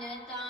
and Ananta